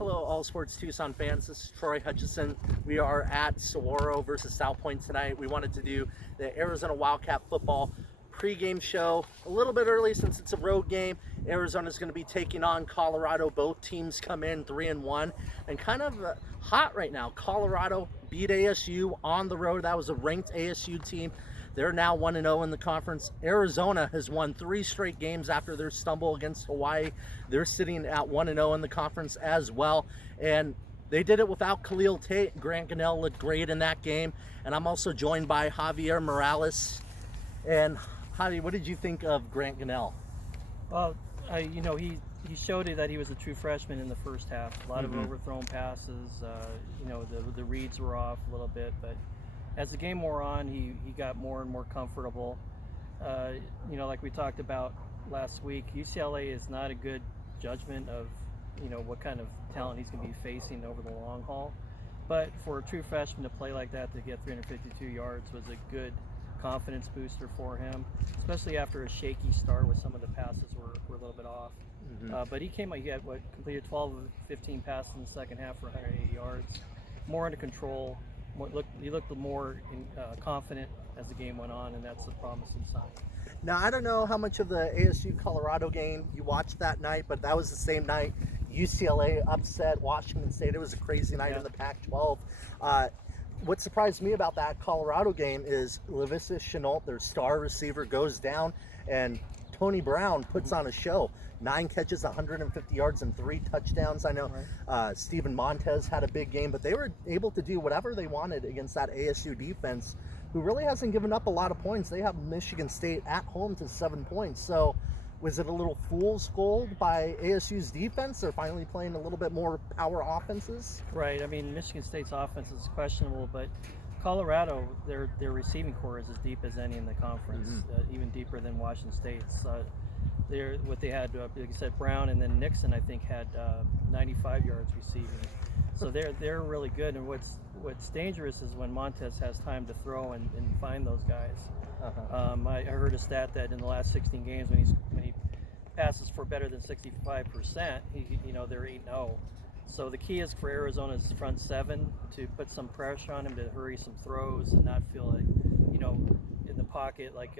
Hello, All Sports Tucson fans. This is Troy Hutchison. We are at Saguaro versus South Point tonight. We wanted to do the Arizona Wildcat football pregame show a little bit early since it's a road game. Arizona's going to be taking on Colorado. Both teams come in 3-1 and kind of hot right now. Colorado beat ASU on the road. That was a ranked ASU team. They're now 1-0 in the conference. Arizona has won 3 straight games after their stumble against Hawaii. They're sitting at 1-0 in the conference as well. And they did it without Khalil Tate. Grant Canal looked great in that game. And I'm also joined by Javier Morales. And Javi, what did you think of Grant Canal? Well, he showed it that he was a true freshman in the first half. A lot of overthrown passes. The reads were off a little bit, but as the game wore on, he got more and more comfortable. Like we talked about last week, UCLA is not a good judgment of what kind of talent he's going to be facing over the long haul. But for a true freshman to play like that, to get 352 yards was a good confidence booster for him, especially after a shaky start with some of the passes were a little bit off. But he completed 12 of 15 passes in the second half for 180 yards, more under control. He looked more confident as the game went on, and that's a promising sign. Now, I don't know how much of the ASU-Colorado game you watched that night, but that was the same night UCLA upset Washington State. It was a crazy night in the Pac-12. What surprised me about that Colorado game is Laviska Shenault, their star receiver, goes down, and Tony Brown puts on a show. 9 catches, 150 yards, and 3 touchdowns. I know Steven Montez had a big game, but they were able to do whatever they wanted against that ASU defense, who really hasn't given up a lot of points. They have Michigan State at home to 7 points. So was it a little fool's gold by ASU's defense? They're finally playing a little bit more power offenses? Right. I mean, Michigan State's offense is questionable, but Colorado, their receiving core is as deep as any in the conference, even deeper than Washington State's. What they had, like you said, Brown and then Nixon, I think, had 95 yards receiving. So they're really good. And what's dangerous is when Montez has time to throw and find those guys. I heard a stat that in the last 16 games, when he passes for better than 65%, they're 8-0. So the key is for Arizona's front 7 to put some pressure on him to hurry some throws and not feel like, in the pocket like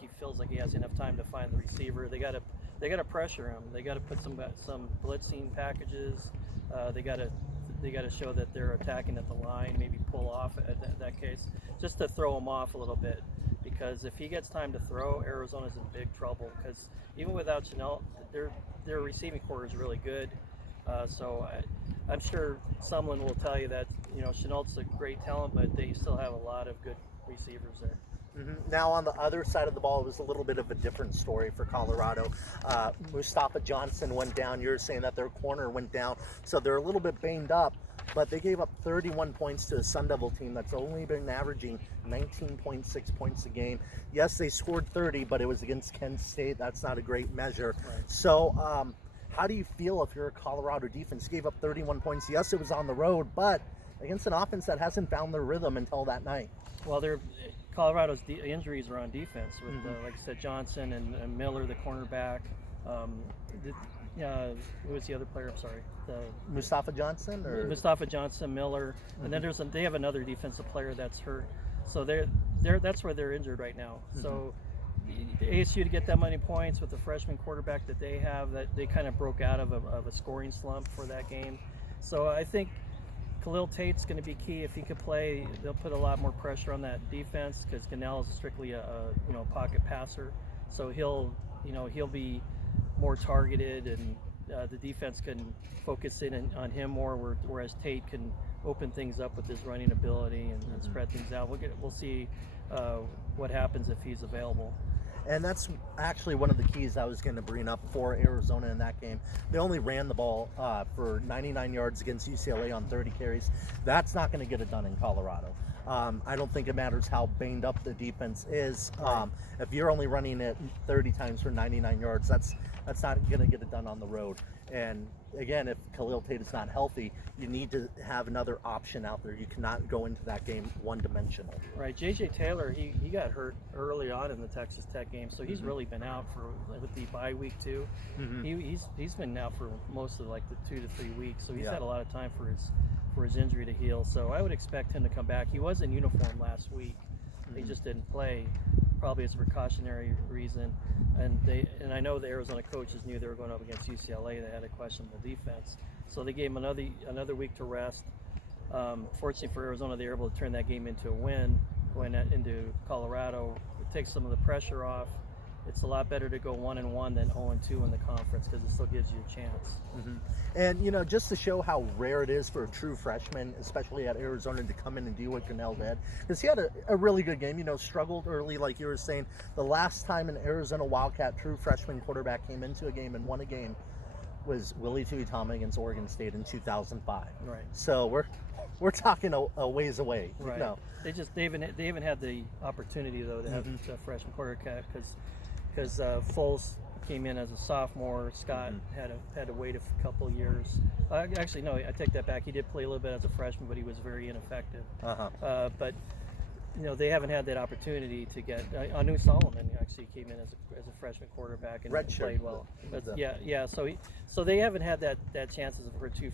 he feels like he has enough time to find the receiver. They got to pressure him. They got to put some blitzing packages. They got to show that they're attacking at the line. Maybe pull off at that case, just to throw him off a little bit. Because if he gets time to throw, Arizona's in big trouble. Because even without Shenault, their receiving core is really good. So I'm sure someone will tell you that Chenault's a great talent, but they still have a lot of good receivers there. Now on the other side of the ball, it was a little bit of a different story for Colorado. Mustafa Johnson went down. You're saying that their corner went down, so they're a little bit banged up, but they gave up 31 points to a Sun Devil team that's only been averaging 19.6 points a game. Yes, they scored 30, but it was against Kent State. That's not a great measure. Right. So how do you feel if you're a Colorado defense? Gave up 31 points. Yes, it was on the road, but against an offense that hasn't found their rhythm until that night. Well, Colorado's injuries are on defense with, like I said, Johnson and Miller, the cornerback. Who was the other player? I'm sorry. Mustafa Johnson? Mustafa Johnson, Miller. And then they have another defensive player that's hurt. So that's where they're injured right now. So ASU to get that many points with the freshman quarterback that they have, that they kind of broke out of a scoring slump for that game. So I think Khalil Tate's going to be key. If he could play, they'll put a lot more pressure on that defense because Kanell is strictly a pocket passer. So he'll be more targeted, and the defense can focus in on him more, whereas Tate can open things up with his running ability and spread things out. We'll see what happens if he's available. And that's actually one of the keys I was going to bring up for Arizona in that game. They only ran the ball for 99 yards against UCLA on 30 carries. That's not going to get it done in Colorado. I don't think it matters how banged up the defense is. If you're only running it 30 times for 99 yards, That's not going to get it done on the road. And again, if Khalil Tate is not healthy, you need to have another option out there. You cannot go into that game one-dimensional. Right. J.J. Taylor, he got hurt early on in the Texas Tech game, so he's really been out with the bye week too. He's been out for most of like the 2 to 3 weeks, so he's had a lot of time for his injury to heal. So I would expect him to come back. He was in uniform last week. He just didn't play, probably as a precautionary reason. And I know the Arizona coaches knew they were going up against UCLA. They had a questionable defense, so they gave him another week to rest. Fortunately for Arizona, they were able to turn that game into a win, going into Colorado. It takes some of the pressure off. It's a lot better to go 1-1 than 0-2 in the conference because it still gives you a chance. And just to show how rare it is for a true freshman, especially at Arizona, to come in and do what Canal did, because he had a really good game. Struggled early, like you were saying. The last time an Arizona Wildcat true freshman quarterback came into a game and won a game was Willie Tuitama against Oregon State in 2005. Right. So we're talking a ways away. Right. They haven't had the opportunity though to have a freshman quarterback because Foles came in as a sophomore. Scott had to wait a couple years. Actually, no, I take that back. He did play a little bit as a freshman, but he was very ineffective. But they haven't had that opportunity to get. Anu Solomon actually came in as a freshman quarterback and played well. But so they haven't had that chances for two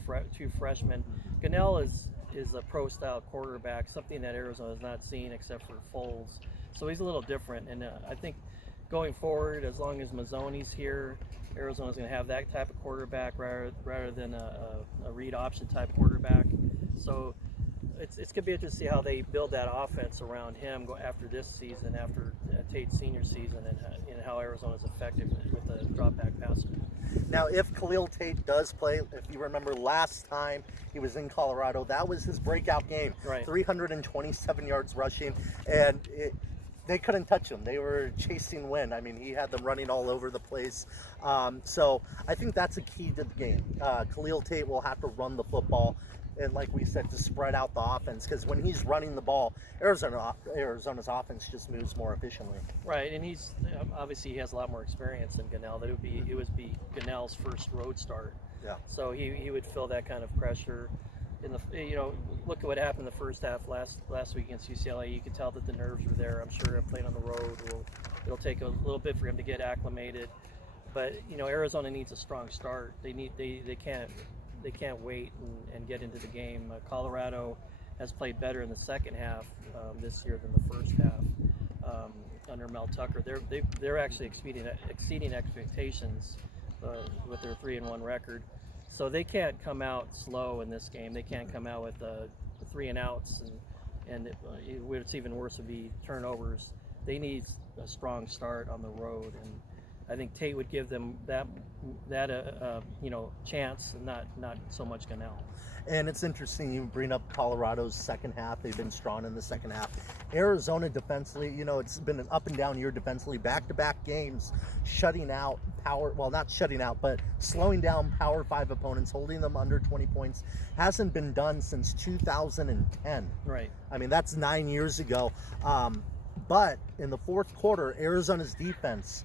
freshmen. Canal is a pro-style quarterback, something that Arizona has not seen except for Foles. So he's a little different, and I think going forward, as long as Mazzoni's here, Arizona's going to have that type of quarterback rather than a read option type quarterback. So it's going to be interesting to see how they build that offense around him after this season, after Tate's senior season, and how Arizona's effective with the drop back passer. Now, if Khalil Tate does play, if you remember last time he was in Colorado, that was his breakout game. Right. 327 yards rushing, and they couldn't touch him. They were chasing wind. I mean, he had them running all over the place. So I think that's a key to the game. Khalil Tate will have to run the football, and like we said, to spread out the offense, because when he's running the ball, Arizona's offense just moves more efficiently. Right, and he's obviously he has a lot more experience than Canal. It would be Canal's first road start. Yeah. So he would feel that kind of pressure. Look at what happened in the first half last week against UCLA. You could tell that the nerves were there. I'm sure playing on the road it'll take a little bit for him to get acclimated. But Arizona needs a strong start. They can't wait and get into the game. Colorado has played better in the second half this year than the first half under Mel Tucker. They're actually exceeding expectations with their 3-1 record. So they can't come out slow in this game. They can't come out with 3 and outs, and what's even worse would be turnovers. They need a strong start on the road, and I think Tate would give them that chance, and not so much Canal. And it's interesting you bring up Colorado's second half. They've been strong in the second half. Arizona defensively, it's been an up and down year defensively. Back-to-back games, shutting out not shutting out, but slowing down Power 5 opponents, holding them under 20 points. Hasn't been done since 2010. Right. I mean, that's 9 years ago. But in the fourth quarter, Arizona's defense,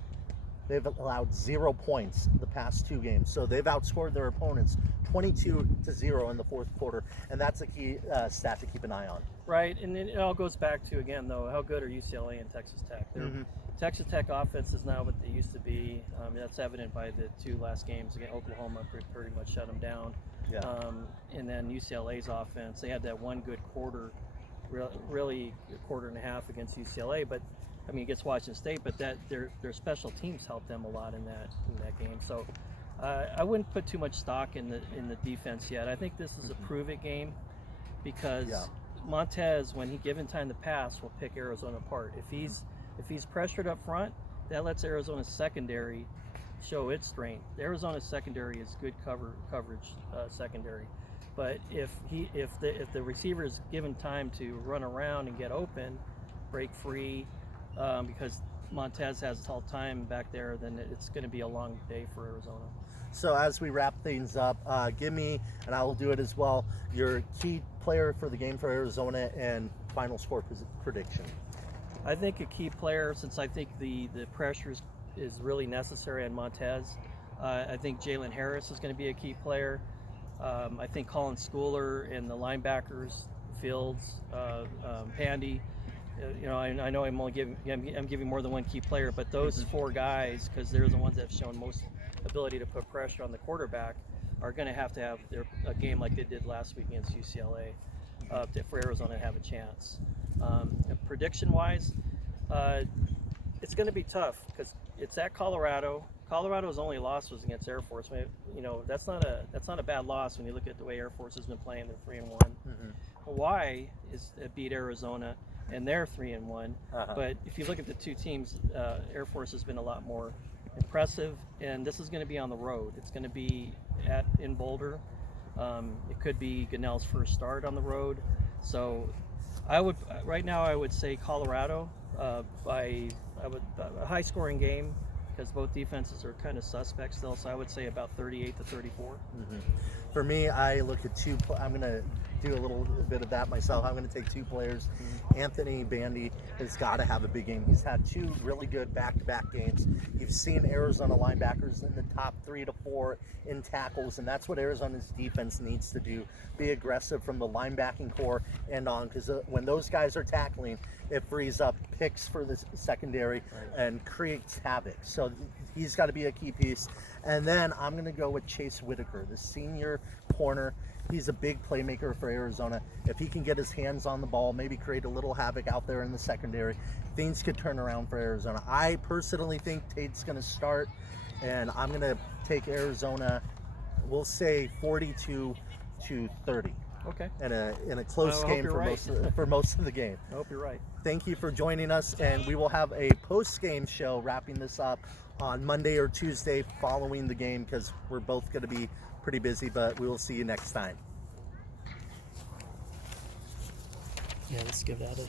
they've allowed 0 points the past 2 games. So they've outscored their opponents 22-0 in the fourth quarter, and that's a key stat to keep an eye on. Right, and it all goes back to, again, though, how good are UCLA and Texas Tech? Texas Tech offense is not what they used to be. That's evident by the 2 last games. Again, Oklahoma pretty much shut them down. Yeah. And then UCLA's offense, they had that one good quarter, really a quarter and a half against UCLA, but against Washington State, but that their special teams helped them a lot in that game. So I wouldn't put too much stock in the defense yet. I think this is a prove-it game because Montez, when he given time to pass, will pick Arizona apart. If he's pressured up front, that lets Arizona's secondary show its strength. Arizona's secondary is good coverage secondary, but if the receiver is given time to run around and get open, break free, because Montez has all time back there, then it's going to be a long day for Arizona. So as we wrap things up, give me, and I will do it as well, your key player for the game for Arizona and final score prediction. I think a key player, since I think the pressure is really necessary on Montez, I think Jalen Harris is going to be a key player. I think Colin Schooler and the linebackers, Fields, Pandy. I know I'm giving more than one key player, but those four guys, because they're the ones that have shown most ability to put pressure on the quarterback, are going to have a game like they did last week against UCLA for Arizona to have a chance. Prediction-wise, it's going to be tough because it's at Colorado. Colorado's only loss was against Air Force. That's not a bad loss when you look at the way Air Force has been playing. They're 3-1. Hawaii beat Arizona, and they're 3-1. But if you look at the two teams, Air Force has been a lot more impressive, and this is going to be on the road. It's going to be in Boulder. It could be Kanell's first start on the road. So right now I would say Colorado a high-scoring game, because both defenses are kind of suspect still. So I would say about 38-34. For me, I look at I'm going to do a little bit of that myself. I'm going to take two players. Anthony Bandy has got to have a big game. He's had two really good back-to-back games. You've seen Arizona linebackers in the top 3 to 4 in tackles, and that's what Arizona's defense needs to do. Be aggressive from the linebacking core and on, because when those guys are tackling, it frees up picks for the secondary and creates havoc. So he's got to be a key piece. And then I'm going to go with Chase Whitaker, the senior corner. He's a big playmaker for Arizona. If he can get his hands on the ball, maybe create a little havoc out there in the secondary, things could turn around for Arizona. I personally think Tate's going to start, and I'm going to take Arizona, we'll say 42-30. Okay. In a close game for most of the game. I hope you're right. Thank you for joining us, and we will have a post-game show wrapping this up on Monday or Tuesday following the game, because we're both going to be pretty busy, but we will see you next time. Yeah, let's give that a